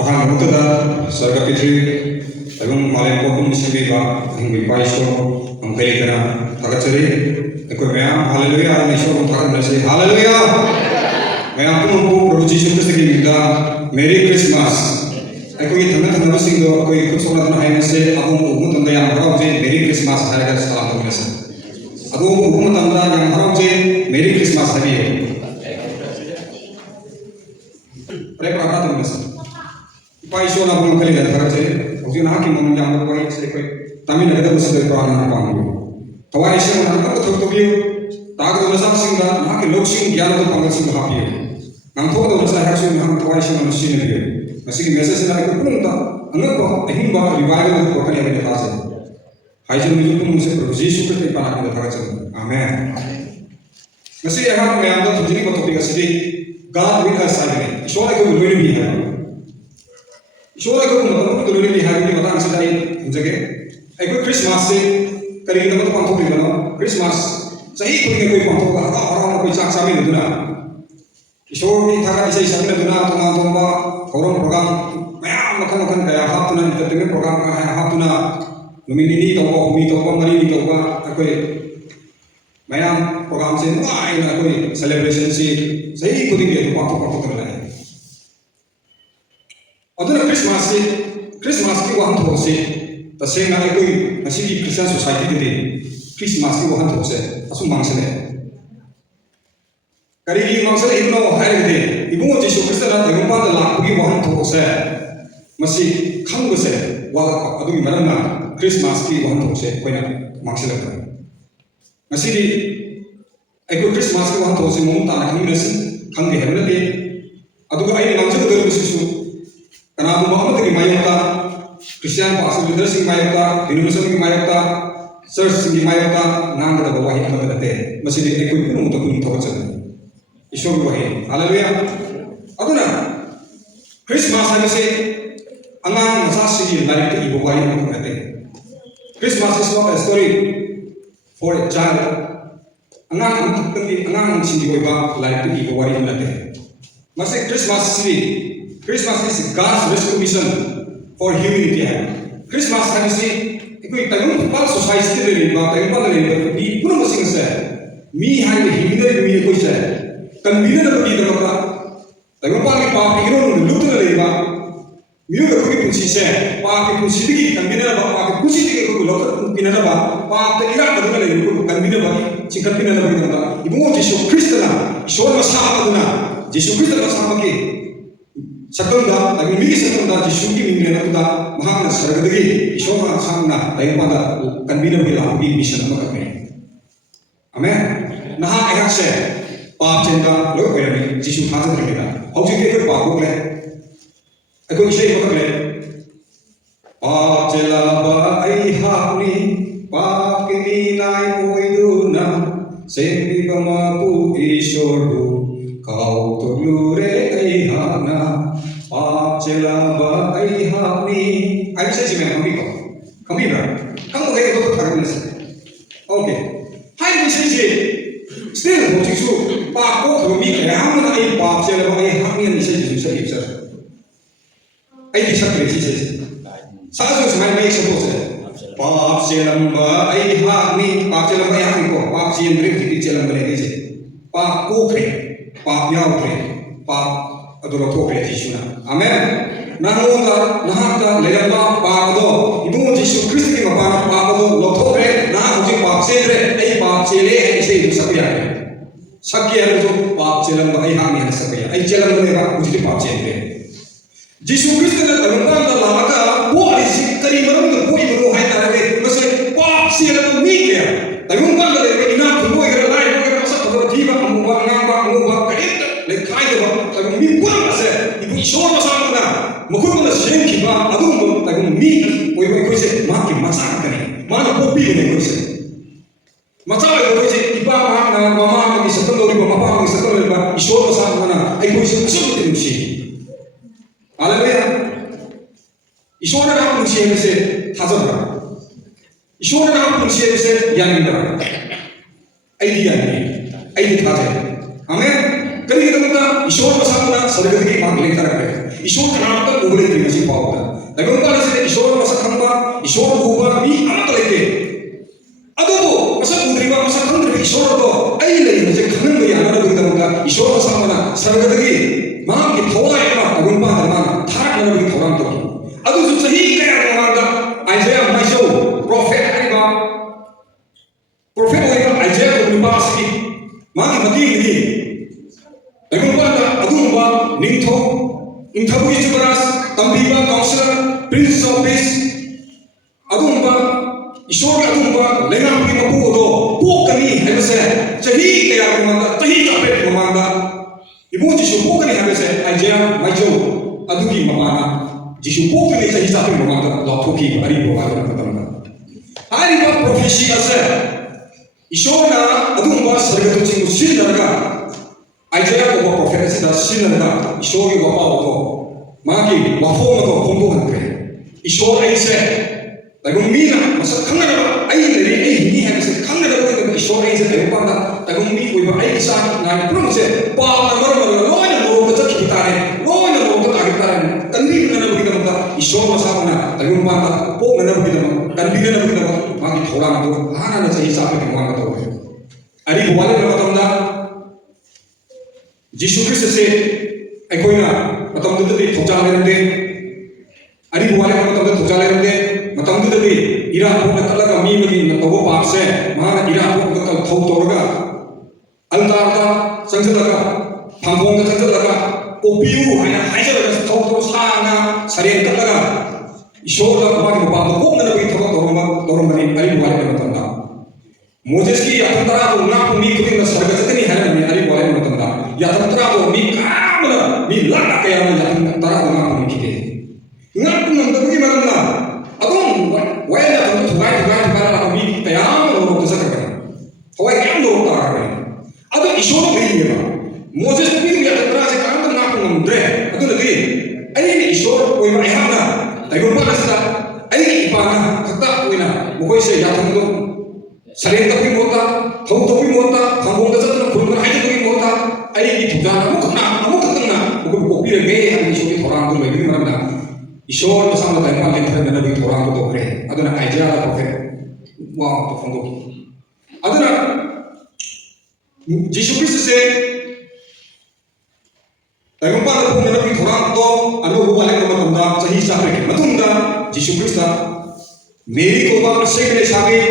ꯑꯍꯥꯟꯕꯃꯛꯇꯗ ꯁꯔꯒ ꯄꯤꯊ꯭ꯔꯤ ꯑꯦꯕꯝ ꯃꯥꯂꯦꯝ ꯄꯣꯛꯐꯝ ꯁꯦꯝꯕꯤꯕ ꯑꯍꯤꯡꯕ ꯏꯄꯥ ꯏꯁꯣꯔ ꯉꯝꯈꯩ ꯂꯩꯇꯅ ꯊꯥꯒꯠꯆꯔꯤ ꯑꯩꯈꯣꯏ ꯃꯌꯥꯝ ꯍꯜꯂꯦꯂꯨꯌꯥ ꯍꯥꯏꯅ ꯏꯁꯣꯔꯕꯨ ꯊꯥꯒꯠꯅꯔꯁꯤ ꯍꯜꯂꯦꯂꯨꯌꯥ ꯃꯌꯥꯝ ꯄꯨꯝꯅꯃꯛꯄꯨ ꯄ꯭ꯔꯚꯨ ꯖꯤꯁꯨ ꯈ꯭ꯔꯤꯁꯇꯒꯤ ꯃꯤꯡꯗ ꯃꯦꯔꯤ ꯈ꯭ꯔꯤꯁꯃꯥꯁ ꯑꯩꯈꯣꯏꯒꯤ ꯊꯪꯅꯊꯪꯅꯕꯁꯤꯡꯗꯣ ꯑꯩꯈꯣꯏ ꯈꯨꯠ ꯁꯣꯛꯅꯗꯨꯅ ꯍꯥꯏꯅꯁꯦ ꯑꯗꯣꯝꯕꯨ ꯎꯕ ꯃꯇꯝꯗ ꯌꯥꯝ ꯍꯔꯥꯎꯖꯩ ꯃꯦꯔꯤ ꯈ꯭ꯔꯤꯁꯃꯥꯁ ꯍꯥꯏꯔꯒ ꯁꯂꯥꯝ ꯇꯧꯃꯤꯟꯅꯁꯤ ꯑꯗꯣꯝꯕꯨ ꯎꯕ ꯃꯇꯝꯗ ꯌꯥꯝ ꯍꯔꯥꯎꯖꯩ ꯃꯦꯔꯤ ꯈ꯭ꯔꯤꯁꯃꯥꯁ ꯍꯥꯏꯕꯤꯌꯨ ꯄ꯭ꯔꯦ ꯄ꯭ꯔꯥꯔꯊꯅꯥ ꯇꯧꯃꯤꯟꯅꯁꯤ इपा ईश्वर आप लोग कल इधर से उसी ना की मन जान को वही से कोई तमिल नगद उस पर प्रार्थना पाऊंगे तवा ईश्वर ना का तो भी ताक तो नसा सिंगा ना के लोग सिंग ज्ञान तो पंग सिंग हापी हम तो नसा है सिंग हम तवा ईश्वर ना सिंग ने मसी की मैसेज ना को पुनता अंग को अहिं बा रिवाइवल को कने बने था से हाइजन में जो मुझे प्रभु यीशु के पाना के था चल आमेन मसी यहां मैं अंदर तुझे को टॉपिक से गॉड विद अस आगे ईश्वर को लोई भी है ईश्वर को मतलब तो लोई भी है कि बता से जाई जगह एक क्रिसमस से करी तो मतलब पंथो बिनो क्रिसमस सही कोई कोई पंथो का और कोई चाक सामी दुना ईश्वर की था इसे सामी दुना तो बा थोरम प्रोग्राम मैं मखन मखन गया हाथुना इंटरटेनमेंट प्रोग्राम का है हाथुना नुमिनी तो मी तो मरी तो कोई मैं प्रोग्राम से ना कोई सेलिब्रेशन से सही कोई के तो पंथो पंथो कर रहा है अदुना क्रिसमस की वहन थोसे तसेंगा कोई असी की क्रिश्चियन सोसाइटी दे क्रिसमस की वहन थोसे असु मांगसले करीगी मांगसले इबनो हाय दे इबो जिसु क्रिस्टना देगोपा लाख की वहन थोसे मसी खंगसे वाला अदुगी मरना क्रिसमस की वहन थोसे कोइना मांगसले मसी दी एको क्रिसमस की वहन थोसे मोम ताना खंगनसी खंगे हेबनदे अदुगा आई मांगसले दरबिसु karena Muhammad की मायका क्रिश्चियन पास्टर लीडर सिंह मायका डिनोमिनेशन की मायका चर्च सिंह की मायका नाम का बवाही हम करते हैं मसीह एक कोई पुनः तो पुनः थोड़ा चलते ईश्वर की बवाही हालेलुया अदुना क्रिसमस है से अंगांग मसासी की लाइफ की बवाही हम करते हैं Christmas is not a story for a child Angang Singh की लाइफ की बवाही हम करते हैं मसीह Christmas is God's restoration for humanity. Christmas है इसे कोई तगम पाल सोसाइटी के लिए बात है पाल ले भी पूरा मसिंग से मी है हिंदू मी कोई से कन्वीनर तो भी दरका तगम पाल के पाप के नो लुट ले बा म्यू को कोई पूछी से पाप के पूछी की कन्वीनर बा पाप के पूछी के को लोग पिनर बा पाप ते इरा बदल ले को कन्वीनर बा चिकन पिनर बा दरका इबो जिसु क्रिस्टना ईश्वर मसा अदुना जिसु क्रिस्त मसा के सकंदा अभी मिगी सकंदा जिसु की मिंगने नकुदा महान सरगदगी ईश्वर सामना तयपादा कन्वीनर के लाभ भी मिशन में करने आमेन नहा एक से पाप चेंदा लोग करेंगे जिसु हाजिर रहेगा और जो के पाप को ले एको इसे पकड़ ले पाप चला बाई हापनी पाप के नीनाई ओइदुना सेंबी बमापु ईश्वरु काउ तो लूरे आई हाना पाप चला बाई हापनी ऐसे जी मैं कमी बरा कम हो गए तो थक नहीं सकते ओके हाय मिशन जी स्टिल हो जिसु पाप को तो मी क्या हम ना ये पाप चला बाई हापनी मिशन जी सही सर आई दिशा क्रेजी से सासु समय में एक शब्द है पाप चला बाई हापनी पाप चला बाई हापनी को पाप चेंद्र की चला बने दीजिए पाप को पाप याव पाप अदुरा थोकले जिसुना आमेन नहोंगा नहाका लेरबा पापदो इबो जिसु क्रिस्त की मपान पापदो लोथोकले ना हुजी पाप चेद्रे ए पाप चेले ऐसे ही सकिया सकिया जो पाप चेलम आई हामि है सकिया आई चेलम ने बा हुजी पाप चेद्रे जिसु क्रिस्त ने तगंबा लागा वो ऐसी करी मरम को इबो है तारे मसे पाप चेलम मी गया तगंबा ले इना को इरा लाइ को मसा को जीवा अमुवा नांबा अमुवा कई ले खाई दो तगं मी पूरा मसे इबो ईश्वर मसा ना मखुन सेम की बा अदुम तगं मी कोई से मां की मसा करे मां को पी ने कोई से मसा कोई से इबा मां ना मामा की सकल लोरी मामा की सकल लोरी बा ईश्वर मसा ना आई कोई से असुत निशी हालेलुया ईश्वर का मुंशी से थाजरा ईश्वर का मुंशी से यानी आई दिया आई दिखा दे हमें करीगदमता ईश्वर मसाना सर्गदगी मांगले तरक ईश्वर कनामता उगले त्रिमसी पावता तगंबा से ईश्वर मसा खंबा ईश्वर उबा मी अमत लेते अदोबो मसा उद्रिबा मसा खंद्रे ईश्वर तो आई ले मसे खनन में याना बगदमता ईश्वर मसाना सर्गदगी मां की थोड़ा एमा तगंबा दरमान थाक न बगी थोराम तो अदु जो सही कया मांगा आइजया माइसो प्रोफेट आइबा प्रोफेट ओइबा आइजया को निपासकी मां की मती नि तगंबा अदुबा निंथो इंथबुई जुबरास तंबीबा काउंसलर प्रिंस ऑफ पीस अदुबा ईश्वर अदुबा लेना की मपु दो पोकनी हैबसे चही कया मांगा तही कापेट मांगा इबो जिसु पोकनी हैबसे आइजया माइजो अदुगी ममाना जिसु पोकनी चही सापे मांगा लॉथोकी अरी बोगा खतमना आरिबा प्रोफेसी असे ईश्वरना अदुबा सर्गतु चिंगु सिलरगा आइजया को प्रोफेट से सिलरगा ईश्वर की वपा को मागी वफो मतो फोंदो हनके ईश्वर ऐसे तगुम मीना मसक खंगना आई लेरी आई हिनी है से खंगना को ईश्वर ऐसे तगुम तगुम मी कोई आई सा ना पुरम से पा नमर लोन लोग तो चकी तारे लोन लोग तो तागे तारे कंदी नन बगी दमता ईश्वर मसाना तगुम पाता पो नन बगी दम कंदी नन बगी दम मागी थोड़ा तो हाना न सही सापे के मांग तो अरी बोले मतमदा जिसु क्रिस्त से अखोइना मतमदुदि थोचा लेरंदे अरी बोले मतमदा थोचा लेरंदे मतमदुदि इरा पोना तलगा मी बगी नतोबो पाप से माना इरा पोना तल थौ तोरगा अलतारदा संजलगा फंगोंगा संजलगा ओपियु हाइना हाइजरगा थौ तो साना सरेन तलगा ईश्वर मागी पाप को नन बगी थौ तोरमनि अरी बोले मतमदा मोजेस की यात्रा को ना को मी कुतिन सर्गजतनी है ने अरी बोले मतमदा यात्रा को मी कामना मी लाटा कया यात्रा को ना को मी के ना नंद बगी मरना अदों वैदा तो थुगाई ला मी तयाम लो तो सकरा थोय काम लो ता करे अदो ईश्वर भी है मोजेस भी यात्रा से काम ना को नंद्रे अदो नदी अरे ईश्वर कोई मा यहाना तगो पासदा अरे इपाना खता कोइना मोय से यात्रा तो सरेन तक भी होता थौ तो भी होता फंगोंग जतन खुलना हाइ तो भी होता आई की थुजाना अमुक तंगना को कॉपी रे हम ईश्वर की थोड़ा तो लेकिन मरना ईश्वर मसाला तैमा के थरे नबी थोड़ा तो करे अदना आइजा प्रोफेट वाह तो फंगो अदना यीशु क्रिस्त से तैमा को नबी थोड़ा तो अनु वाले को मतंदा सही सारे के मतुंदा यीशु क्रिस्त मेरी को बाप से के सागे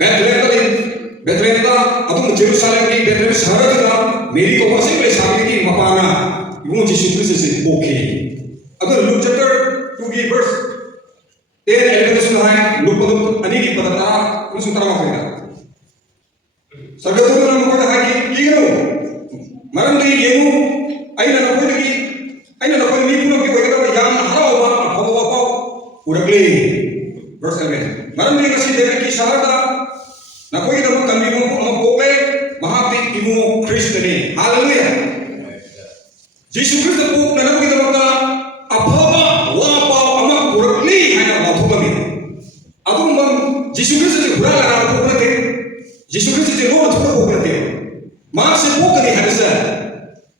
बेथलेहम अदुम जेरूसलम की बेथलेहम शहर का मेरी को वसे के सागे की मपाना यूं यीशु क्रिस्त से ओके अगर लुक चैप्टर 2 की वर्स 10 11 सुना है लुक पद अनी की पदता उन सुतरा मा करेगा सर्गतो नाम को है कि कीनो मरन दी येनु आइना न कोई मी पुनो की कोई का याम हराओ बा फगवा पाओ उरगले वर्स 11 मरन दी कसी देवे की शहर ना कोई दम कमीमो को हम बोले महापि इमो क्रिस्त ने हालेलुया यीशु क्रिस्त को नन कोई दम का अफवा वापा अमा पुरली है ना लाथो में अदुम मन यीशु क्रिस्त से बुरा लगा को बोलते यीशु क्रिस्त से नो थोड़ा को बोलते मां से वो करे है सर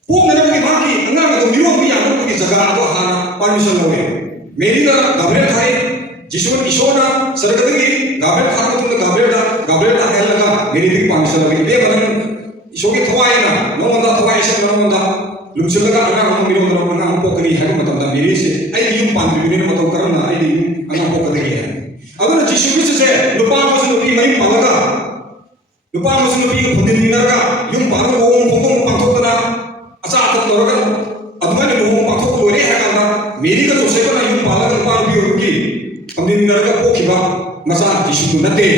वो नन कोई मां की अंगा में तो मिरो भी आनो की जगह आतो हाना परमिशन लोगे मेरी ना घबराहट है जिसमें ईश्वर ना सर्गदगी गाबरेल खाना तुम गाबरेल दा है लगा मेरी दिख पांच सौ लगी बे बदन ईश्वर की थवाई ना नो मंदा थवाई से नो मंदा लुमसल लगा अंगा हम मिलो नो मंदा हम पोकरी है मतलब दा मेरी से आई यूं पांच मिनट में मतलब करना आई यूं अंगा पोकरी है अगर जिसु क्रिस्त से लुपा मस लुपी मई पालगा लुपा मस लुपी को खुदिन मिनरगा यूं पारो वो फोंगो पाथोतना असा आत तोरगा अदमन वो पाथो कोरे है का मेरी का जोसे को ना यूं पालगा लुपा भी होगी हमने नरका पोखिबा मसा जिसु नते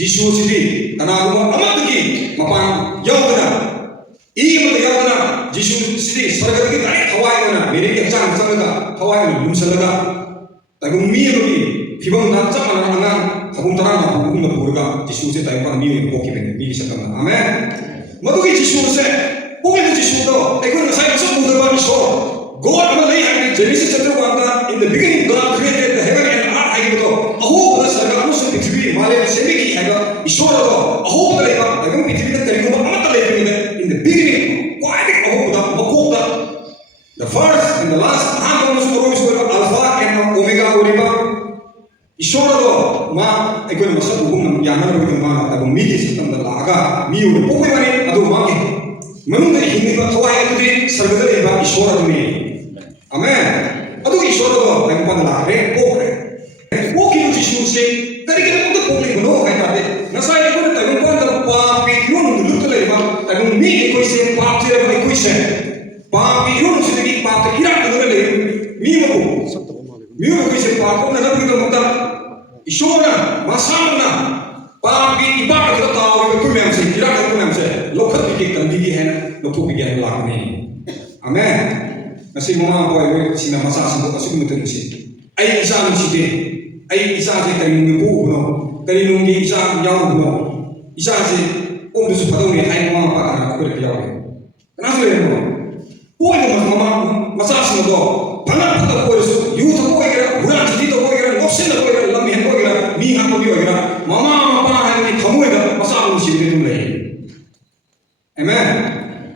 जिसु सिदी तनागुम अमदगी मपान यौदना ई मत यौदना जिसु सिदी स्वर्गदगी ताई थवायना मेरे के चांग संगदा थवायना लुमसलगा तगुम मियबगी फिबम ना चमना अंगा खबुम तरा ना खबुम न पुरगा जिसु से ताई पान मियो पोखिबे मिगी सकना आमेन मदुगी जिसु से पोखिबे जिसु तो एकोन साइ सब मुदबा ईश्वर God amala hai Genesis chapter 1 in the beginning God created the heaven and earth hai to aho bada sarga anu se prithvi male se ki hai ईश्वर तो अहो बदलेगा लेकिन पृथ्वी का करीब अमत लेकिन in the beginning the last half of the alpha and omega oriba ishoro ma ekoi masa bugum yana bugum ma ta mi system da laga mi uri po mani adu ma ke manu de hindi ba thawai adu sargada le ba ishoro ni amen adu ishoro ba pa la re po re po ki jishu se tari ke mo po ni no hai ta de nasai ko ta ko ta pa pi yun lu le ba ta mi ekoi se pa se ba ekoi se pa pi yun se ki pa ta ira ta le mi mo mi ko se pa ko na na pi to ta ishora masana papi iba ka taw ko mem se kira ko mem se lokhat bi ke kandi gi hai na lokho bi ge lak ni amen nasi mama boy boy sina masa sa ko asu mutan si ai isa ni si de ai isa je tari ni bu no tari no gi isa yaw no isa je om du su pa do ni ai mama pa ka ko re yaw na so le no boy no mama masa sa do bana pa ko su yu to ko ge ra ji to ko ge ra option ko ge lam hen ko ge ra mi ha ko bi ge ra mama mama ha ni khamu da masa ko si de tum le amen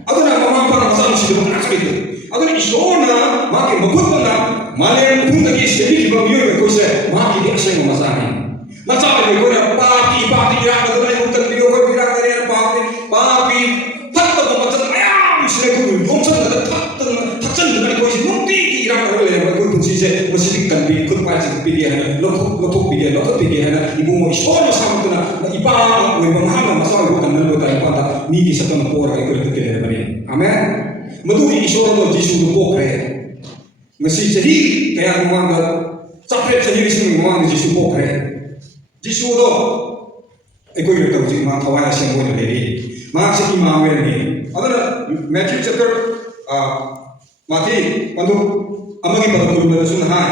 aduna mama pa masa ko si de na se de aduna ishona ma ke mabut na male pun da ki se bi ki ba mi ko se ma ki de asai masa ni masa le ko ra pa ki ra aduna ko tan bi ko bi ra ne pa pi phat to ma tan ayam se ko yom san da thak chan da ko si mung ti ki ra ko le ko kun si se masih kan bi kun pa si bi ge na lo bi ge na ibu mo ishona sam tu na iba we ba ma masa ko kan lo ta pa da ni ki sa tan ko ra ko ke le ba ni amen madu ki ishona do jisu do ko kre masih jadi kaya mo ga sapre jadi si mo ga jisu ko kre jisu do ko yo ta ji ma thawai sa mo le ri ma sa ki ma we ni adana Matthew chapter mati pandu amagi pada kulun sun hai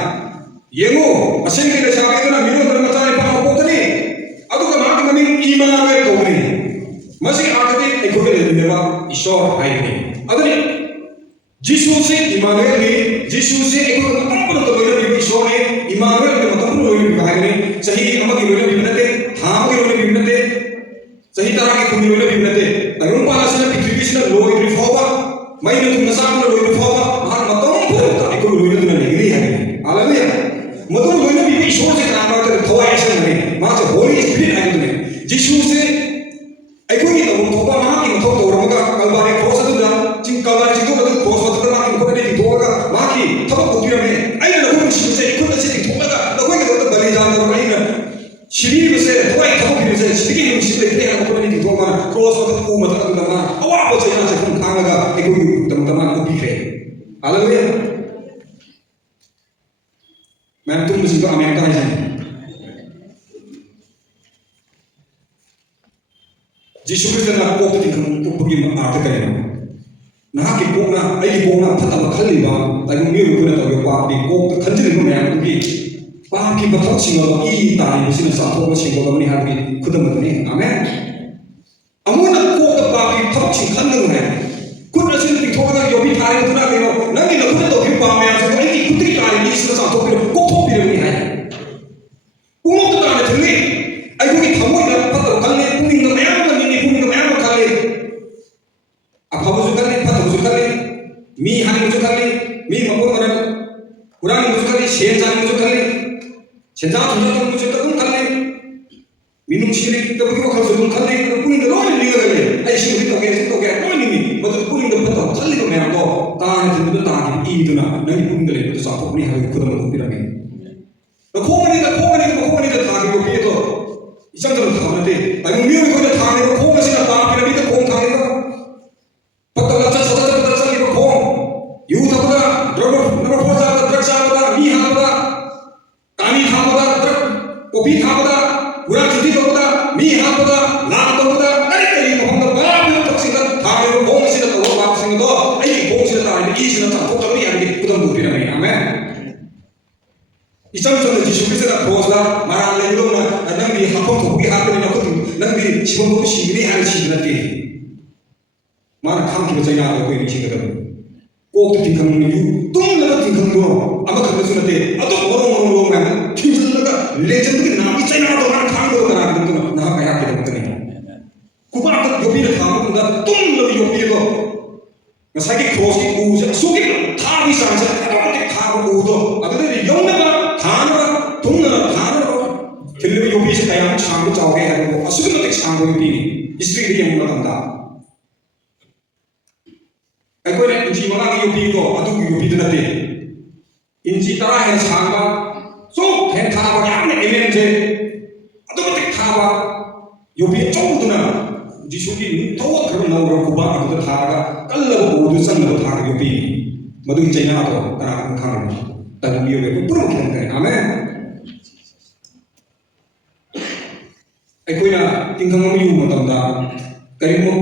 yengo asen ke sa ke na miro na mata pa ko tani adu ka ma ka min Emmanuel ko ni masih akati ko le ni ba ishor hai ni adani jisu se Emmanuel ni jisu se ko ta pa to le ni ishor ni Emmanuel ni mata pro le ni hai ni sahi amagi le ni binate ha amagi le ni binate sahi tarah ke kuni le ni binate tarun pa na se पृथ्वी से लो इब्री फोबा मैं ने तुम नसाम लो इब्री फोबा महान मतों पर का एको लो इब्री तुमने नहीं है हालेलुया मतो लो इब्री भी ईश्वर से काम करते थवा ऐसे नहीं मां से होली स्पिरिट है तुमने यीशु से एको ही तो फोबा मां की मतो तो रमगा कलबारे क्रॉस तो दा चिंग कलबारे चिंग तो क्रॉस तो मां की को ने दी होगा मां की थवा को पिरा में आई ना को से एको से दी होगा तो कोई तो बलिदान तो आई ना शरीर से थवा थवा की से सिटी की से ते को ने दी होगा क्रॉस तो को मत तो ना awa ko sa ina sa kung kangaga eko yung tamtaman ko bife haleluya man tum musi ko amen ka hai jisu Kristus na ko ti kung pugin ma arte kay na ki ko na ai ko na phata ba khali ba ta yung mi ko na to pa bi ko khanjil ko ma ko bi pa ki ba thot singo ba i ta ni sin sa tho ba singo ba ni ha bi khudam ni amen amuna ko ta pa ki thot sin khan na ne kun na sin ti tho na yo bi thai tu na no na ni na kun to ki pa me sa ai ki kutri ta ni sin sa tho bi ko tho bi ni hai umo to ta ne thni ai ko ki thamoi na pa to khan ne puni no ya ma ni puni no ya ma khan le a phabu su khan ne pha to su khan le mi hani su khan le mi ma ko na kurang su khan le shen sa su khan le shen sa tu na tu su khan le minum sini kita bagi wakil sebelum kali kita puning the Lord ni lagi, ay sini kita kaya ni ni, madu puning the betul kali tu memang tu tahan itu betul tahan ini itu na, nanti puning the betul sapok ni hari kita mahu pirami. Kau ni tahan itu itu, isam tu tahan nanti, tapi mungkin kau ni tahan itu kau masih nak tahan pirami itu kau tahan itu, betul lah cakap betul cakap itu kau, you tak betul, number 4 cakap drug cakap, mi hak betul, kami hak betul, drug, kopi hak betul. Kurang cuti tu betul, mi hak betul, nak tu betul, kali mau hendak berapa tu tak sih tak ada bong sih tak orang bapa sih tu, ay bong sih tak ada, ini sih tak kau tak ni yang di putar bukti nama ni, amen. Isam tu Yesus Kristus tak bos lah, marah lagi tu na, nang di hapon tu buki hati ni aku tu, nang di sibuk tu sibuk ni hari sibuk nanti. Marah kam kita cina aku ini sih kata. Kau tu tinggal ni, tu nak tinggal tu, apa kata tu nanti, atau orang kan, tinggal lagi, legend tu nama cina tu orang kan tu orang tu nama kaya kita betul ni. Kupat tu yopi tu nama tu dah, tu lebih yopi tu. Ngasih ke cross ke, suki, thari sangat. udo adune ni yongna thana tungna thana kelli yopi se kayam changbu chawge ha ko asugno tek changbu yopi history de yong matanda ai ko ne inji manga ki yopi to adu yopi de nate inji tara hen changba so hen thana ba yam ne emen je adu tek thaba yopi chawduna jisuki to tharo na ro kuba adu thara kalla bo du sang na thara yopi madu China to tara kan khang ta mi yobe ko puro kan kare amen ai ko na tingkang mu yu matamda karimo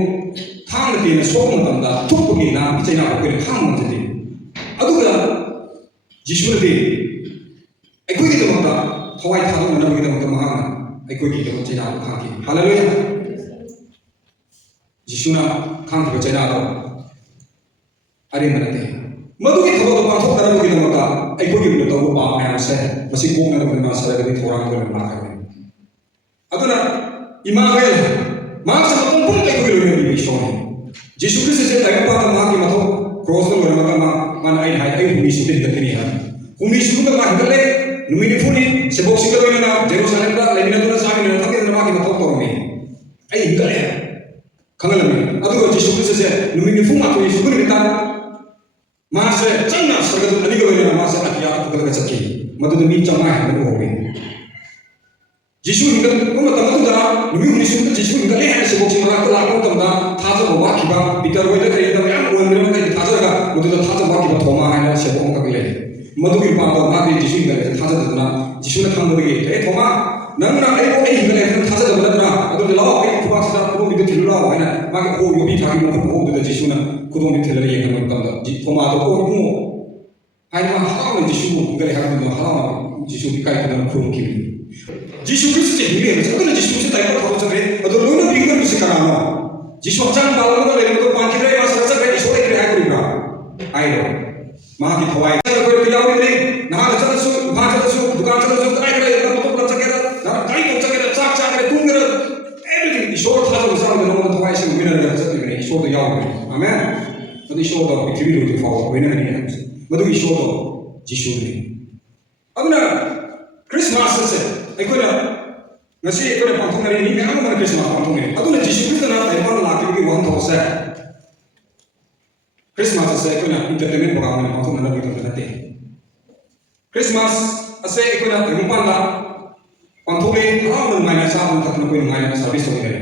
thang te na so matamda thuk ki na China ko ne khang mo te aduga jisu de ai ko ki to mata thawai thadu na mi to ma ai ko ki to China ko khang ki hallelujah jisu na khang ki China to ari manate madu ki thawai to pathok kara ki to mata ai ko ki to ba ma se masi ko na ko ma sa ga ni thorang ko na ka aduna Immanuel ma sa pung pung ai ko lo ni shoni Jesus Christ se ta pa ta ma ki ma tho cross no ma ka ma ai hai ai ni su de ni ha umi su ka ma ngale numi ni funi se bok si ka na Jerusalem da le ni na sa mi na thak na ma ki ma tho to ni ai ngale khangal mi adu Jesus Christ se numi ni fu ma to Yesu ni ta ma se changna sa ga ani ko na ma sa akiya ko ka chaki madu ni chama ha no ho Jisu hingal kuma tamu da numi ni su Jisu hingal le ha se bok si ma ka la ko tam da tha so ba ki ba bitar we da kare da ya ko ne ma ka tha so ga mudu da tha so ba ki ba thoma ha na se bok ka le madu ki pa da ma de Jisu hingal tha so da na Jisu na khang de ge thoma nang na ai ko ai hingal le tha so da na adu de la ai ku ba sa ko mi de thilu la wa na ma ka ko yo bi tha ki mo ko de Jisu na ku do mi thela ye ka ma tam da ji thoma da ko mu ai ma ha ma Jisu hingal ha ma ha ma Jisu ki kai ka na khum ki Jisu Christ se hiye se ko Jisu se tai ko tho se ado lo no bingar se karama Jisu chang balon ko le ko pan ki re ma sa sa re so re ha ko ri ai ro ma ki thawai ko ko yaw ni na ha cha su ma cha su dukan cha su kai re na to plan cha ke na kai to cha ke cha cha ke tung re everything Jisu tha so sa no no thawai se winner ga cha ni Jisu to yaw ni amen to Jisu to pithvi ro to fawo winner ni ma to Jisu to Jisu ni aduna Christmas se ai ko na ngasi ko na pantong ngari ni me amo na Christmas pantong ni aduna Jisu Christ na tai pa la ki ki wan tho se Christmas se ko na entertainment program ni pantong na bi to na te Christmas ase ko na te pa la pantong ni ram na mai na sa na tak na ko mai na service to ni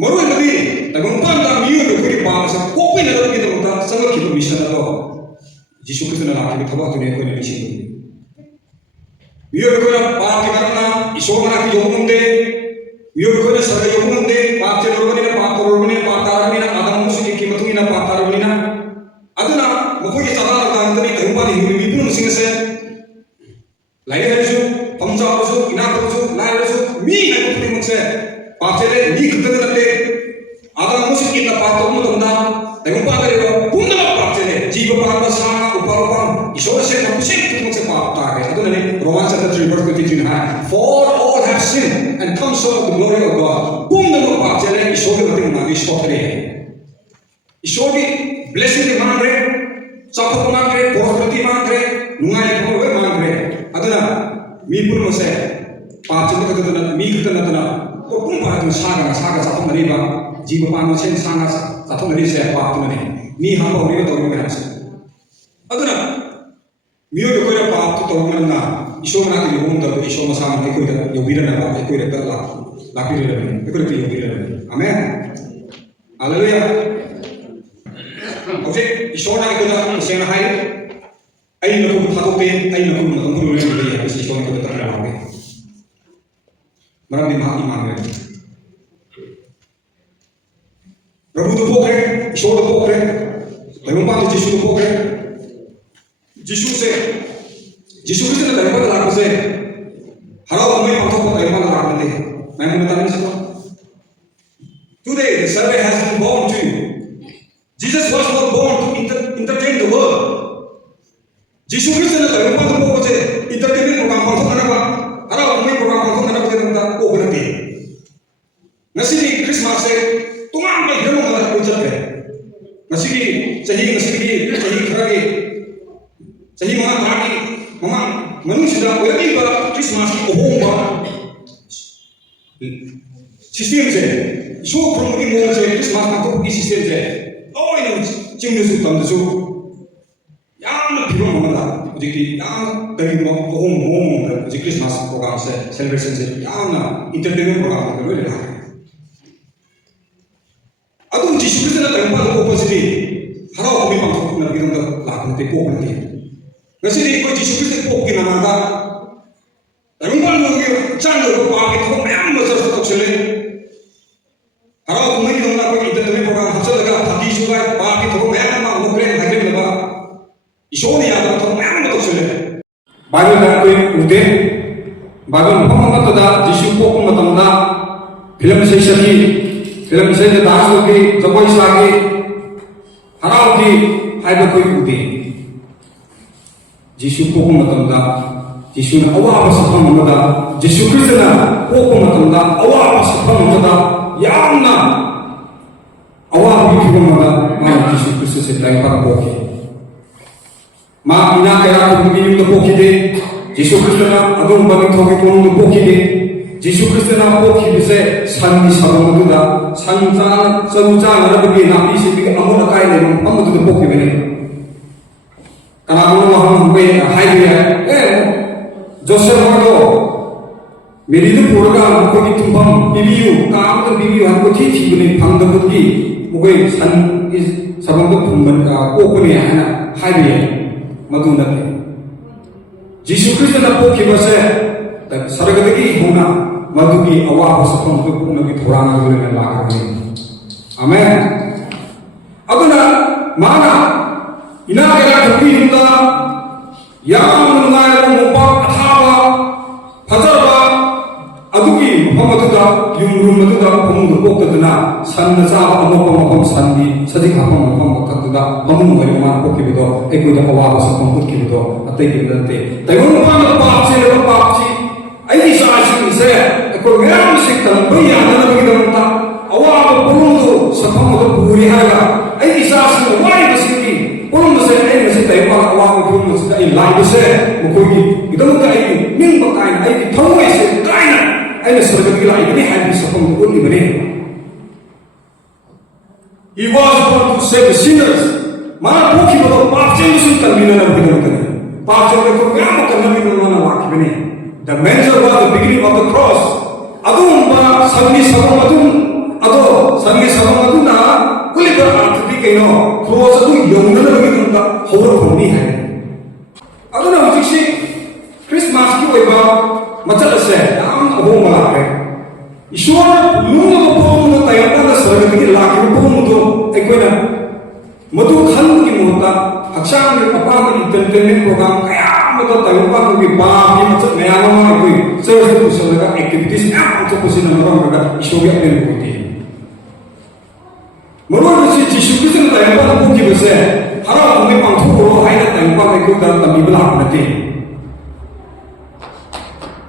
moru na bi ta gon pa la mi yo ko ri pa sa ko pe na ki to ta sa ki to mission na to Jisu Christ na la ki thaba to ni ko ni mission Miyo ko na pa ki karna iso na ki yomunde miyo ko na sa yomunde pa che ro ni na pa ko ro ni pa tar ni na adam musu ki matu ni na pa tar ni na aduna mo ko ki sala ka antani ka pa ni mi pun sing se lai ha ju pamja ko ju ina ko ju lai ro ju mi na ko ni mo se pa che le ni khut na te adam musu ki na pa to mo tum da dai pa ka re ro pun na pa che le ji ko pa sa ko pa ro pa iso se na se mo se pa ta ke aduna ni Romans chapter 3 verse 23 ha for all have sinned and come short of the glory of God pum na pa che le iso ke bating ma iso kare iso ki blessing ke mang re sapok mang re prosperity mang re nungai ko we mang re aduna mi pun mo se pa che ko aduna mi ko na na ko pum pa tu sa ga sapok mari ba ji ba pa no chen sa ga sapok mari se pa tu ne mi ha ba ri to ri ga se aduna mi yo ko ra pa tu to na iso na ki yom da iso ma sa ma ko da yo bira na ba ko ra la la pi re na ko ra yo bira na amen hallelujah oke iso na ko da se na hai ai na ko tha ko pe ai na ko na ko ro le ya iso na ko da ra na maram di ma iman re प्रभु तो पोख है ईश्वर तो पोख है धर्मपाल जिसु तो पोख है जिसु से ने धर्मपाल लागू से हराओ हमें पंथों को धर्मपाल लागू दे मैं बता नहीं सकता today the survey has been born to you Jesus was not born to entertain the world जिसु ने धर्मपाल तो पोख से entertainment program पंथों करना बा हराओ हमें program पंथों करना बा तो वो बनते नसी क्रिसमस से तुम्हारा मैं जरूर मदद कर सकते हैं नसीबी सही खरा के Sahi mga tagi, mga manusia wala Christmas ohong system se. So promoting mo se Christmas na ko system se. Oh ino chingdu tam su. Yang bilang mana jadi yang dari ohong jadi Christmas program se celebration se yang na entertainment program ko le la. Adun Jisu Kristo na tempat ko positif. Harap kami pang na bilang ka lakukan te ko nanti. Kasi di ko Jisu Kristo po kinamata. Tapi kalau kita cakap kita pakai tu, memang besar satu sini. Kalau kami kita nak pergi internet program hasil lega hati juga pakai tu, memang mungkin hakim leba. Isu ni ada tu, memang betul sini. Bible dah tu ude, Bible Muhammad tu dah Jisu po pun betul dah. Film saya dah lagi, jauh lagi. Harap di ada tu ude. Jisu po pun betul dah. Jisu na awa sa pamamada, Jisu Kristo na po pamamada, awa sa pamamada, yang na awa sa pamamada, mga Jisu Kristo sa tayo para poki. Mga inakaya kung bibinim na poki din, Jisu Kristo na adong bagay togi kung na poki din, Jisu Kristo na poki bisa san di sabang maduda, san na nabagi na isipin ang muna kaya na yung pamaduda poki bine. Karena orang mungkin hai dia, Joseph itu, meri itu program aku itu tumpang bibiu, kamu tu bibiu aku cici beri pangdam bukti, mungkin san sabang tu pemban aku punya anak hai dia, madu nanti. Jisu Kristus nak poki bahasa, sarga lagi hona madu ki awal bahasa pun tu pun lagi thorang lagi dengan lagi. Amen. Aku nak mana? Ina kaya tapi kita yang mengenai mumpak athawa fajarba aduki pamatuda yung rumatuda pamung pok taduna sanna sa amok sandi sadik apam taduna pamung ngari man pok kibido eko da awa sa pamut kibido atay kibidante tayo pamut papsi ai sa asin se eko ngam siktan bayan na bigidanta awa pamung sa pamut puri haga ai sa asin wai basiki orang mesti ini mesti tahu orang awam itu mesti tahu lain mesti mukui kita mesti ini minggu kain ini tahu mesti kain ini seperti lain ini hadis sepuluh pun ini. He was born to save the sinners. Mana buki betul pasien mesti terminal apa kita pasien itu yang makan nabi mana laki ini. The manger was the beginning of the cross. Adum ba sangi sabang adum na kulit berarti keno cross itu yang mana lagi kita horor ini hai. Aduh nak fiksi Christmas kita iba macam apa? Am abu malah hai. Isua lumba pun kita yang pada serba kita lagi pun itu ekor madu khan kita muda aksam kita apa kita entertainment program kaya madu tahu apa kita bah kita macam meyaman mana kita sesuatu sesuatu activities apa tu pasti nama kita isua kita berikuti. Menurut si Jisu Kristus tahu apa pun kita se harap kami pangtu orang lain tahu apa kita dalam kami belah nanti.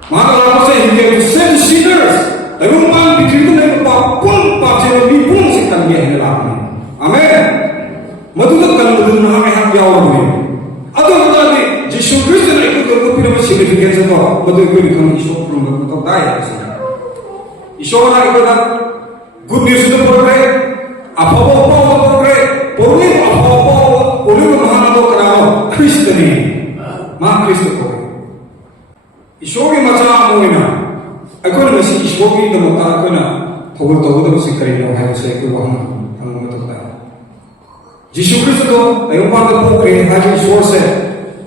Maka orang saya hingga send sinners. Tapi orang pikir itu mereka pun pasien lebih pun sekitar dia yang lakukan. Amin. Matukan kalau betul nak hak jawab ini. Atau tadi Yesus Kristus itu kalau kita masih signifikan itu, betul itu kalau Yesus belum betul daya. Yesus nak kita good news itu berapa? Apa-apa berapa? Boleh apa-apa boleh mana tu kerana Kristus ni, mak Kristus boleh. Yesus ni macam mana? Aku nak mesti iswogi dengan aku nak tahu mesti kerana hai saya aku waham anggung itu tak. Yesus Kristus tu, ayam pada pukul hari Yesus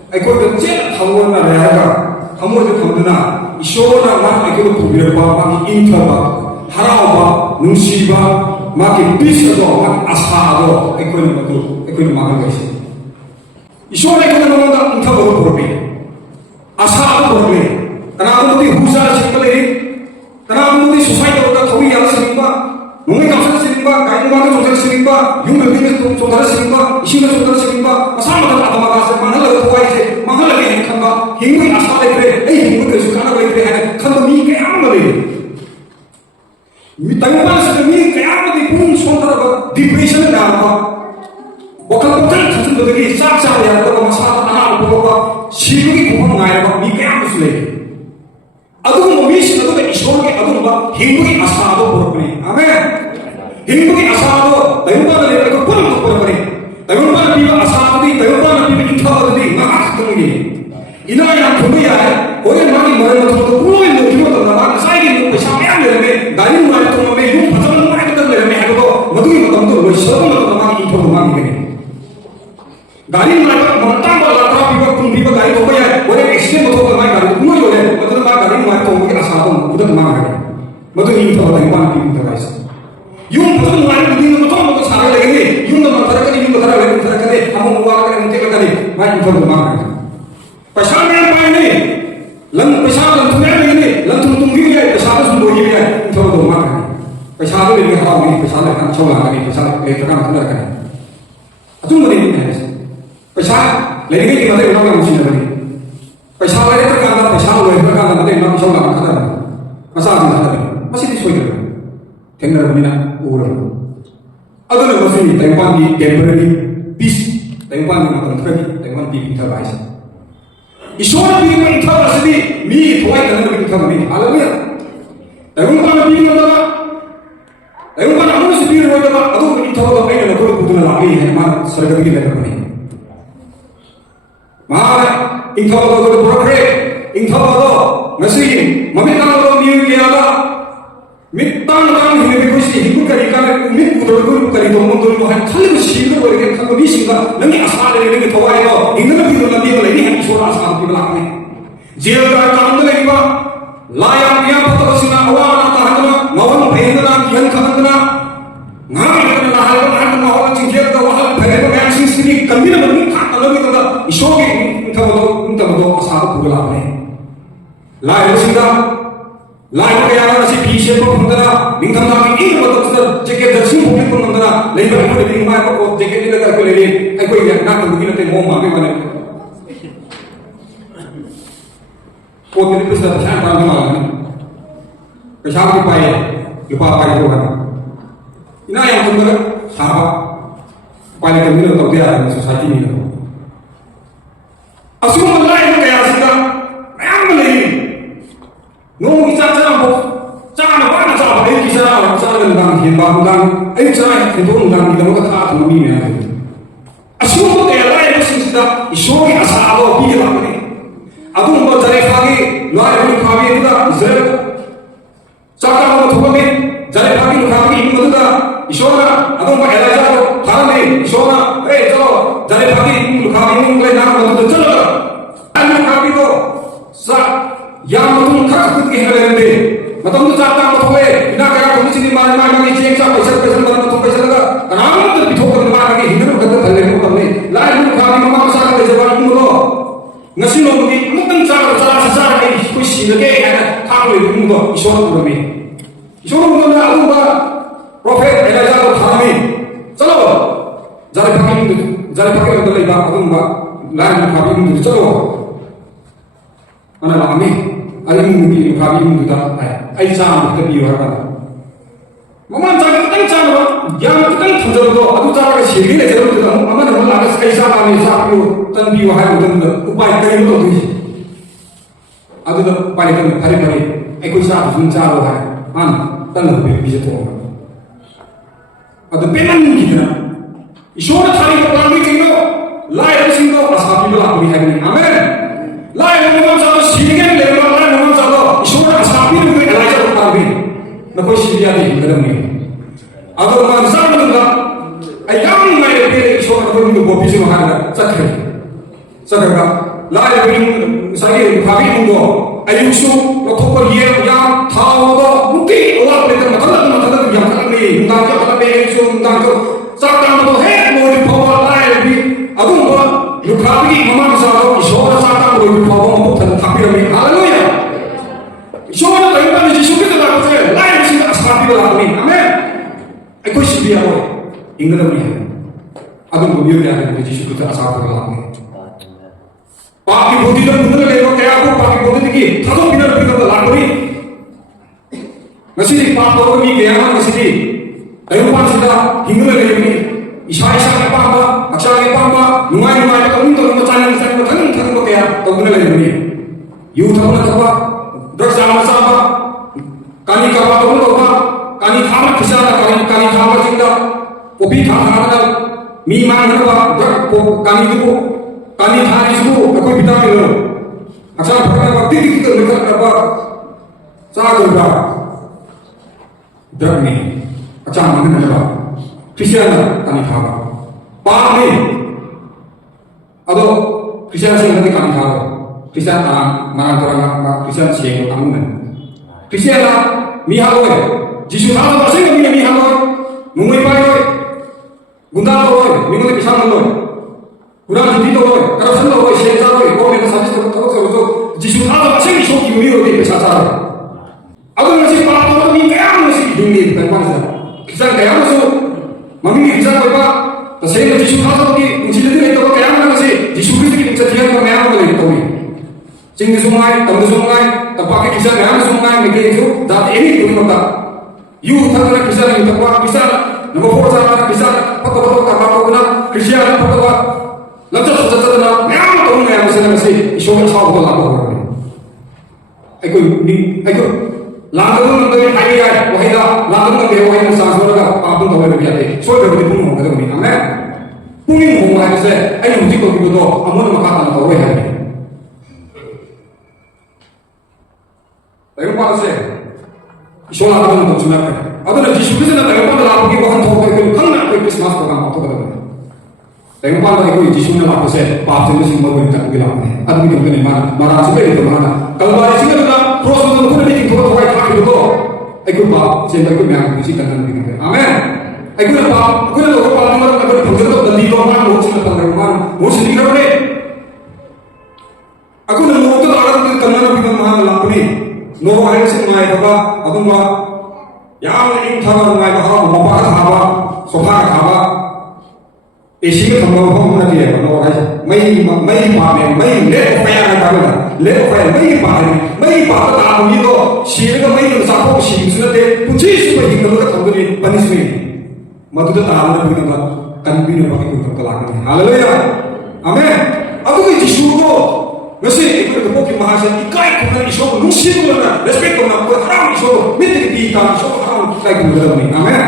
aku kecil tahu nak raya, kamu tu tahu na. Yesus nak mak aku tu berapa mak inta mak harau mak nungsi mak mak bis tu mak asa tu aku nak makan bersih. Yesus aku nak makan inta berapa? Asa tu berapa? Karena aku tu hujan sikit lagi. Karena aku mesti society kita tahu yang serimba, mungkin kawasan serimba, kain mana saudara serimba, yung berbeda saudara serimba, isinya saudara serimba, sama dengan apa makasih, mana lagi tuai je, mana lagi yang kamba, hingga asal lagi, hingga kesukaan lagi, kamba ni kayak apa lagi? Tahu mana sekarang kayak apa di pun saudara depression ada apa? Bukan betul betul lagi, sah ya, atau masalah anak पोका शिवगी कुफम नायबा मी कया मुसले अदुम miss अदुम ईश्वर के अदुम हिंदुगी आसादो पुरपने आमेन हिंदुगी आसादो तयुबा ले को पुरम पुरपने तयुबा बीवा आसादी तयुबा बीवा इंथावदी मा तुमगी इना या थुमिया है कोई मानी मरे मत तो पूरे लोग तो ना साई के पैसा क्या ले रहे गाड़ी मारे तो मैं यूं फसल मारे तो ले रहे हैं तो मधुई मतलब तो वो सब मतलब मांगी इंथो मांगी के गाड़ी मारे मरता वाला था बीवा तुम बीवा गाड़ी हो गया वो एक एक्सीडेंट हो गया गाड़ी तुम ही हो गए मतलब बात गाड़ी मारे तो उनके आसादों उधर मांग रहे मधुई इंथो वाला मान की इंथो गाइस यूं फसल मारे दिन में तो सारे लगेंगे यूं तो मत रखने यूं तो करा लेकिन तरह करे हम हुआ करे मुझे करे मैं इंथो मांग रहे पैसा में पाए नहीं लं पैसा लं तुम्हें नहीं लं तुम भी है पैसा तो तुम बोली भी है इंथो तो मांग रहे पैसा तो लेके हाथ में पैसा लेकर छोड़ा नहीं पैसा एक काम करना करना तुम नहीं है पैसा लेने की मदद करना मुझे नहीं पैसा लेने पर काम पैसा लेने पर काम मदद करना छोड़ा करना मसा नहीं करना मसी नहीं सोई करना टेंगर बनिना उड़ अगर मसी तैवान की टेम्पररी पीस तैवान की मतलब तैवान की इंटरवाइज ईश्वर भी में इंटरवाइज मी थोड़ा करने में इंटरवाइज हालांकि तैवान भी मतलब तैवान अमुक से भी रोज मतलब अदुम इंटरवाइज में ना कोई कुछ ना लागी है मार सरगर्मी की लेकर बनी मार इंटरवाइज तो प्रोग्रेस इंटरवाइज मसीह ममितान तो न्यू किया था मित्तान काम हिने भी कुछ हिंदू करी का मित उधर करी तो मन तो है खाली शीघ्र करके खाली भी शीघ्र नहीं आसार लेने में थोड़ा है तो इंद्र भी तो नदी में नहीं है ईश्वर आसार की बला में जेल का काम तो नहीं हुआ लाया मिया पता बसिना हुआ ना ताहना मवन भेदना यन खतना ना करना ना है ना मवन चिंजेल का वहां पहले तो वैक्सीन की कमी ना बनी था अलग ही तो ईश्वर के इनका तो आसार पूरा है लाया सीधा लाइव के यार ऐसी पीछे को बंदना निकम ना कि इन मतलब से जगह दर्शन हो को बंदना नहीं तो कोई दिन मार को जगह नहीं लगा को ले ले आई कोई ना तो मुझे ते मोह मांगे बने को तेरे पे सब शान काम मांगे पेशाब की पाए के पाए को है इना yang benar sahabat paling kecil atau dia dalam society ini asal mula itu kayak asal yang beli nung kita cara apa nak cara ini kita cara dengan himbang dengan ini cara itu dengan kita mau kata apa ni ni asal mula kayak lain itu kita isu yang asal apa pilih apa ni aku mau cari lagi luar itu kami itu dah zer cara mau tu kami cari lagi kami itu dah Ishona, aku mau elak jauh, thang ni, Ishona, jauh, jadi pagi kami mulai nak betul betul, anu kami tu, yang betul khas betul kehadiran ini, betul betul cakap betul le, nak kaya kondisi ni mana mana ni ceng cak पैसा mana betul पैसा लगा, kenapa tu betul betul mana ni hidup betul betul le betul le, lain kami mama masalah kerja baru mulu, nasi nong ni, mungkin cara secara ni, kuisi lagi, thang le mulu, Ishona mulu ni, Ishona mulu ni aku bah Prophet Elijah को था में चलो जाले पाके में तो बात करूँ बा लाइन में खाबी में चलो अना लामी अली मुंडी खाबी में तो आई चाम तो भी हो रहा मम्मा जाके तंग चाम बा या तंग थंजो तो अदु जाके शेगी ले जरूर तो मम्मा ने बोला कि ऐसा काम ऐसा क्यों तन भी हो है उधर उपाय करें तो तुझे अदु तो पानी तो भरे भरे एक कोई साथ सुन चारो है हाँ तन भी बीजे तो अदु पेमन kita ईश्वर थारी को पानी किलो लाइव सिंगो असाबी बला कोई है नहीं आमेन लाइव निगम सालो सीगे ले लाइव निगम सालो ईश्वर असाबी को एलाइजा को पानी न कोई सीरिया नहीं गरम नहीं अगर मान साल में अयाम में पे ईश्वर को भी को बीच में हाल सकरा लाइव सागे भाभी मुंगो अयुसु तो को ये या थाओ तो मुक्ति ओला पे मतलब yang kami tangkap kami itu tangkap sakam itu mau dibawa lagi aku mau luka lagi mama misalnya Ishora sakam mau dibawa mau tapi kami haleluya Ishora tapi kami Yesus kita tak percaya lain sih asal kita lagi amin aku sih dia boleh ingat lagi aku mau biar dia Yesus kita asal kita lagi pakai budi dan benar lewat kayak aku pakai budi tinggi kalau benar lagi masih Pak Polri kiamat masih ayo Pak sudah hingga lagi ini Isya apa, aksa apa, nungai kamu tu macam लेनी youth अपना थपा drugs आना साबा कानी काबा तो लोगा कानी खामा खिसाना कानी खामा जिंदा ओपी खाना ना मी मान ना ड्रग को कानी को कानी खाने को कोई बिता के लो अच्छा फटा वक्त की तो लेकर करवा साग होगा ड्रग में अच्छा मन में लगा क्रिश्चियन कानी खावा पाप में अदो क्रिश्चियन से नदी कानी खावा क्रिश्चियन मारा तोरा क्रिश्चियन से कामून क्रिश्चियन मिहालोय जिसु खावा बसे में मिहालोय मुंबई पायोय गुंडा लोय मिंगले पिसान लोय पूरा हिंदी लोय करप्शन लोय शेजा लोय वो में सर्विस तो जिसु खावा बसे में शो की मुड़ी होती है चाचा अगर नसीब पाप तो मी क्या नसीब दूंगी भगवान से क्रिश्चियन क्या नसीब मम्मी की क्रिश्चियन कोई बात तो सही में जिसु खावा की मुझे नहीं तो क्या ना नसीब जिसु क्रिस्ट की पिक्चर थिया तो मैं आपको ले तो ही चिंग सुमाई तम सुमाई तब पाके क्रिश्चियन क्या ना सुमाई मैं के जो दात एनी कोई मत यू था ना क्रिश्चियन यू तक क्रिश्चियन नंबर 4 सारा क्रिश्चियन पतो पतो का बात होना क्रिश्चियन पतो का लज्जा सज्जा ना मैं आपको मैं आपसे ना से ईश्वर का साथ बोला को आई को लांगों में तो हाई है वही दा लांगों में वही में सांस वाला पाप तो वही भी आते सोए भी पुण्य होगा तो नहीं हमें पुण्य होगा जैसे आई मुझे को भी तो अमन मकान तो वही है लेकिन पास है ईश्वर आपको तो सुना है अगर जिसु के ना लेकिन पास आपकी बहुत हो गई तो कल ना कोई क्रिसमस प्रोग्राम तो कर लेकिन पास कोई जिसु ने आपको से पाप से नहीं मर गई तक भी आपने आदमी को नहीं मारा से भी तो मारा कल बार इसी का क्रॉस में तो नहीं थोड़ा थोड़ा खा के तो एक बाप से कोई मैं किसी तरह नहीं करते आमेन एक बाप कोई लोग पाप मत कर भजन तो दंडी तो मान हो से पता नहीं मान हो से नहीं करोगे aku nak mau tu orang tu kenal kita mahal lapni no hari se mai baba adumwa yang ini thawar mai baha mopa thawa sofa thawa esi ke thamma ho na dia no hari mai pa me mai le pa ya na ba le pa mai pa ta ni to shi le mai sa ko shi su na de puchi su mai ka ka thong ni punishment madu ta ta na bi na kan bi na ba ko ka la ni hallelujah amen adu ke jisu ko वैसे एक लोगों की महाजन इकाई को ना ईश्वर नुशी को ना respect को ना कोई हराम ईश्वर मित्र की का ईश्वर हराम इकाई को ना नहीं आमेन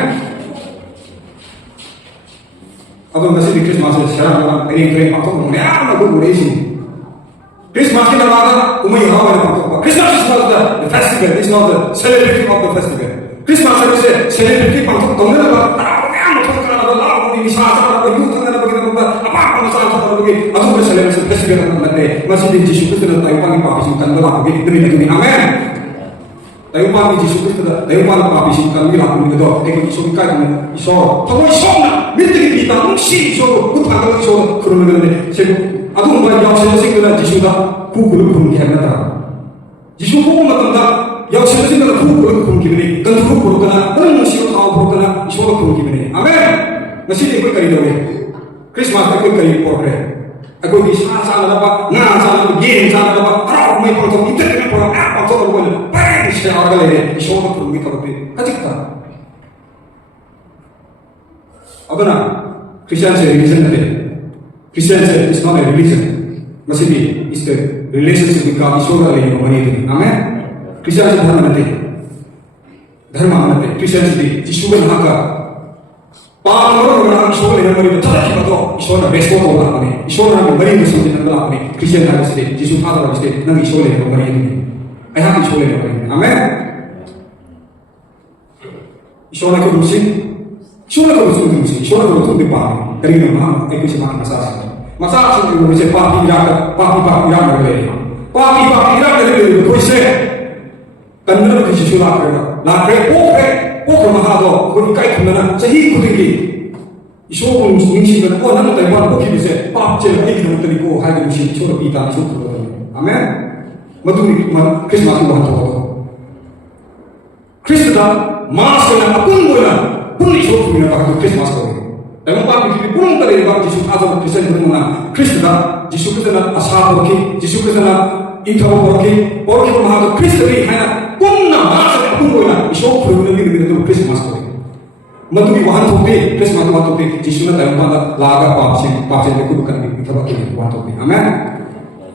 अब वैसे भी क्रिसमस है शराब ना मेरी प्रेम आपको मैं ना को बोले सी क्रिसमस के बाद तुम्हें यहाँ वाले आपको Christmas is not the festival is not the celebrating of the festival Christmas है सेलिब्रेटिंग आपको तुमने ना मैं ना तो करना तो लाभ नहीं विश्वास ना कोई यूथ ना कोई ना apa masalah terlalu aku berselesai festival nanti masih di Yesus Kristus dan Tuhan yang pakai simpan dalam aku demi demi amin Tuhan pakai Yesus Kristus dan Tuhan pakai simpan dalam aku itu ekor Yesus kan Yesus tahu Yesus na mesti kita mesti Yesus bukan kalau Yesus kerana ini saya aku mau jawab selesai dengan Yesus dah kubur dia nata Yesus kubur macam dah yang selesai dengan kubur kini kan kubur kena orang mesti tahu kena Yesus kubur kini amin masih ikut kali dulu Christmas aku kali porre aku di sana apa nah sana game sana apa arah mai porto itu kan porto apa porto boleh pai saya orang lele isu apa pun kita boleh kacikta apa na Christian religion ada Christian is not a religion masih di is the relationship with God isu orang lele mana itu amen Christian धर्म नते धर्म नते Christian di isu kan haka पावरों में हम शोले में मरी तो थोड़ा ही बताओ ईश्वर ने बेस्ट को बोला अपने ईश्वर ने मरी तो सोचने लगा अपने क्रिश्चियन था उससे जिसु था तो उससे नंगी शोले में मरी नहीं ऐसा भी शोले में मरी आमेन ईश्वर ने को दूसरी ईश्वर ने को दूसरी ईश्वर ने को दूसरी पाप करीब में हम एक दूसरे मार्ग मसाला सुनने को मुझे पापी इराक ले कोई से कन्नड़ की शिशु लाख पोख महादो कोई काय खुना सही खुदिंगी ईश्वर को निश्चित कर को नन तैवान को की से पाप चल एक दिन तरी को हाय निश्चित छोड़ पीता ईश्वर को आमेन मधु क्रिसमस को बात हो क्रिस्ट दा मास को ना अपन बोला पुन ईश्वर को ना बात क्रिसमस को एवं पाप की पुन करे बात यीशु आदम क्रिश्चियन को ना क्रिस्ट दा यीशु को ना आशा होके यीशु को ना इंथो होके और के महादो क्रिस्ट भी है ना पुन मास अपन बोला ईश्वर को ना भी तो क्रिसमस को मधु की वहां होते क्रिसमस वहां होते यीशु ने तब लागा पाप से को करने की थबा के वहां होते आमेन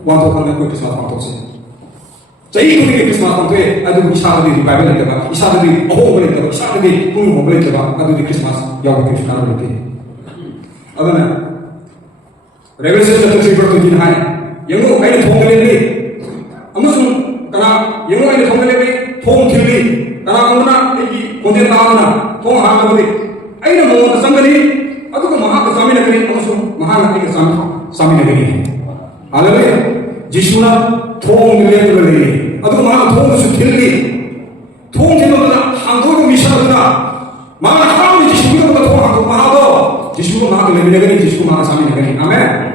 완독하는 그 크리스마스 방통세. 저희 국민의 크리스마스 방통에 아주 이사들이 리바이벌 했다가 이사들이 어호를 했다가 이사들이 흥흥을 했다가 아주 크리스마스 야구 교수나를 했대. 어느날 레벨에서 저쪽 집을 하니 영어 아이는 동들레비 아무슨 그나 영어 아이는 동들레비 동길리 그나 아무나 이 고대 나오나 동하나버리 아이는 뭐 상관이 아두가 마하 사미나그리 아무슨 마하나 이게 사미나그리 알레루야 지수나 동들레비 아두가 마하 동수 길리 동길로나 한국의 미션이나 마하 하나님 지수보다 동 한국 마하도 지수고 마하 레벨이 지수고 마하 사미나그리 아멘.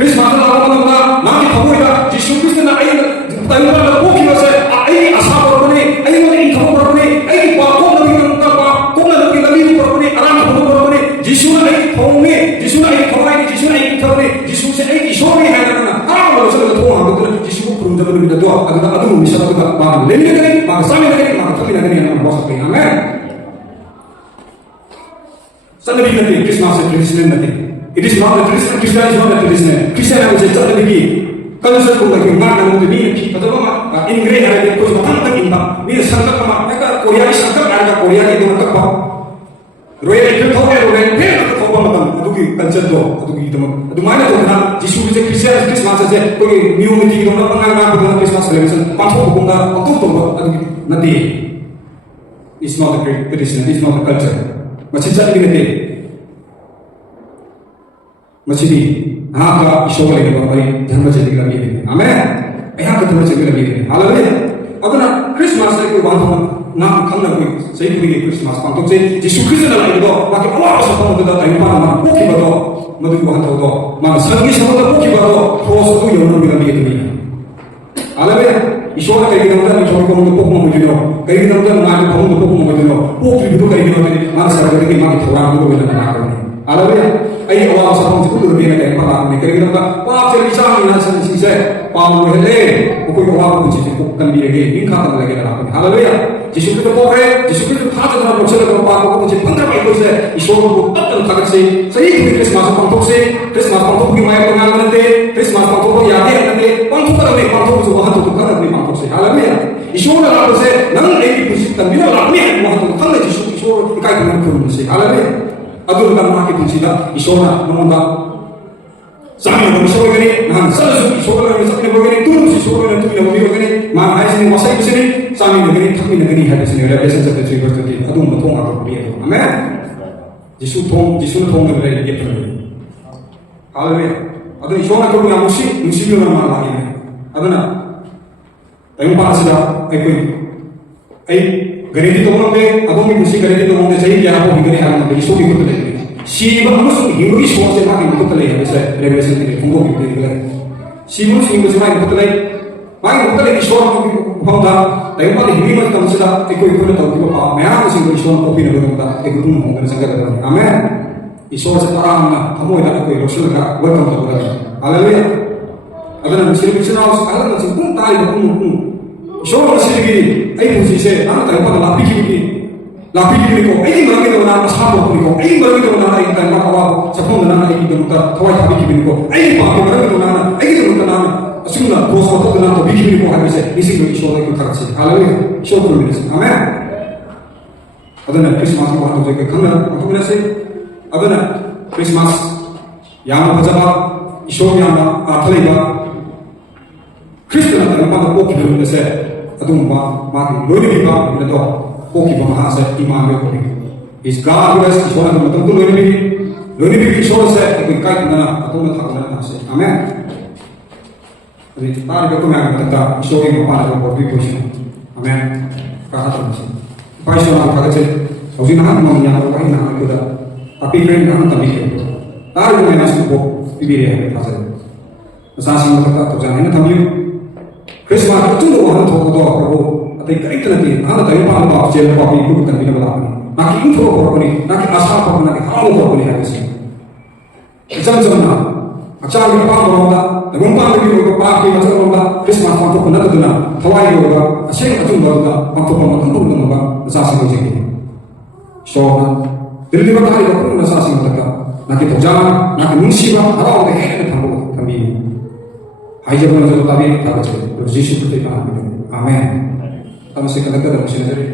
크리스마스 나오는구나 나기 바보이다 지수 크리스나 아이가 다이어가 포기해서 아이 아사 버러니 아이가 인터 버러니 아이 과거 너희가 꼭 너희가 미리 버러니 아람 버러니 지수나 아이 통에 지수나 아이 통에 지수나 아이 통에 지수세 아이 소리 하나나 아무 것을 통하거든 지수 부름자를 믿어도 아주 미사도가 막 렐레들이 막 사미들이 막 터미나들이 하는 모습이 아멘. 산들이는 크리스마스 크리스마스 It is not a tradition. Christian is not a tradition. Christian है उसे चलने की कल्चर को लगे मार ना मुझे भी की पता होगा इंग्रेज है कुछ बताना तक इनका मेरे संकट का मार का कोरिया की संकट आएगा कोरिया की दोनों तक पाओ रोए फिर थोड़े रोए फिर तो थोड़ा मतलब अदुकी कल्चर दो अदुकी तो मायने तो ना जिसु भी क्रिश्चियन क्रिसमस से कोई न्यू में की दोनों पंगा ना बोलना क्रिसमस सेलिब्रेशन पांचों को बोलना तो अदुकी नदी It's not a tradition. It's not a culture. macam cakap ni मछली हाँ का ईश्वर लेके बाबरी धर्म चली लगी है हमें यहाँ का धर्म चली लगी है हालांकि अगर ना क्रिसमस से कोई बात हो ना खाना कोई सही कोई क्रिसमस पांच तो से जिसु क्रिस्टन लगी तो बाकी अवार्ड सब हम तो टाइम पाना ना वो की बात हो मधु को हाथ हो मां संगी सब तो वो की बात हो थोड़ा सा तो योना भी लगी है हालांकि ईश्वर का एक नंबर ईश्वर को हम तो पोक में जुड़ो कई नंबर ना हम तो पोक में जुड़ो पोक भी तो कई नंबर मां सरकार के मां थोड़ा हम लोग ना करें हालांकि आई अवार्ड सब हम तो भी ना पता नहीं कई नंबर पाप से विचार ना से से पाप में है वो कोई अवार्ड कुछ चीज को कम भी लगे इन खाता लगे ना हालांकि जिसु के तो है जिसु के तो था तो ना चले तो पाप को मुझे 15 बार से ईश्वर को तब तक से सही क्रिसमस पंथों से क्रिसमस पंथों की माया को नाम बनते क्रिसमस पंथों को याद करते पंथों पर में पंथों को वहां तो कर अपने पंथों से हालांकि ईश्वर ने लाभ से नंग एक पुष्टि तंबिरा लाभ में वहां तो कल जिसु ईश्वर इकाई को करने से हालांकि अदुल का मां की पुष्टिदा ईश्वर ना नमोदा सामने में ईश्वर करें ना सरस्वती ईश्वर में सबने बोले तुम ईश्वर में तुम ने बोले मां हाई से वसई से सामने में करें थकी नगरी है से रेवलेशन चैप्टर 3 वर्स 30 अदुम मथों आ तो बिये आमेन जिसु थों में रहे ये पर हालेलुया अदु ईश्वर को ना मुसी में मां लागे अदना तय पासदा कोई गरीबी तो होंगे अदुम की मुसी गरीबी तो होंगे सही क्या हो बिगड़े हाल में ईश्वर की कुछ 시바 무슨 힘이 소원세 막이 못들래 해서 레벨에서 공공이 되는 거야. 시문 시문 지마이 못들래 많이 못들래 이쇼 본다. 내가 힘이 많이 담으시다. 이거 이거는 더 이거 봐. 매한 것이 이쇼 뽑히는 거다. 이거 좀 뭔가 생각하거든. 아멘. 이쇼에서 따라하면 부모에다 그 역설가 welcome to God. 할렐루야. 아버는 시리비 지나서 하는 것이 꼭 따이고 쇼로 시리비 아이 보시세 나는 다 옆에 라피기기 라피기를 거 애기 머리도 나나 사고 그리고 애기 머리도 나나 일단 나와 작품 나나 애기도 다 토와 잡히기를 거 애기 바보 머리도 나나 애기도 나나 순나 도서 또 나도 비기를 거 하면서 이승을 쇼에 그 같이 할렐루야 쇼를 믿으세요 아멘 아드나 크리스마스 거 하도 저기 강나 어떻게 아드나 크리스마스 양 보자가 쇼미야나 아틀레가 크리스마스 때마다 꼭 기도하면서 아드나 막 로이비가 그래도 कोकी बहासे ईमान में कोई इस गांव के वैसे छोड़ा तो मतलब तो लोनी भी छोड़ से कोई काय ना तो मैं था ना से आमेन अभी तार को मैं कहता शोई में पाना को भी कुछ आमेन कहा तो से पैसा ना कहा से उसी ना हम यहाँ को कहीं ना को दा tapi फ्रेंड ना तभी के तार को मैं ना को भी रहे हैं था से सासी में कहता तो जाने ना तभी क्रिसमस तो तो वहां तो अतः कई तरह के हाल तय पाल बाप जेल बाप इनको भी करने वाला है ना कि इन थोड़ा पर नहीं ना कि आशा पर ना कि हाल पर नहीं है ऐसे जब ना अच्छा ये पाप होगा लगन पाप भी होगा पाप के मतलब होगा क्रिसमस पाप को ना तो ना हवाई होगा अच्छे अतुल होगा पाप को मतलब तो होगा सासी हो जाएगी शो दिल्ली में कहा ये ना सासी मतलब ना कि तो जान ना कि मुंशी बा हराओ के है तो कभी आइजों जब ताबी ताबचे यीशु को तो आमीन आमेन तब से कलकत्ता मशीनरी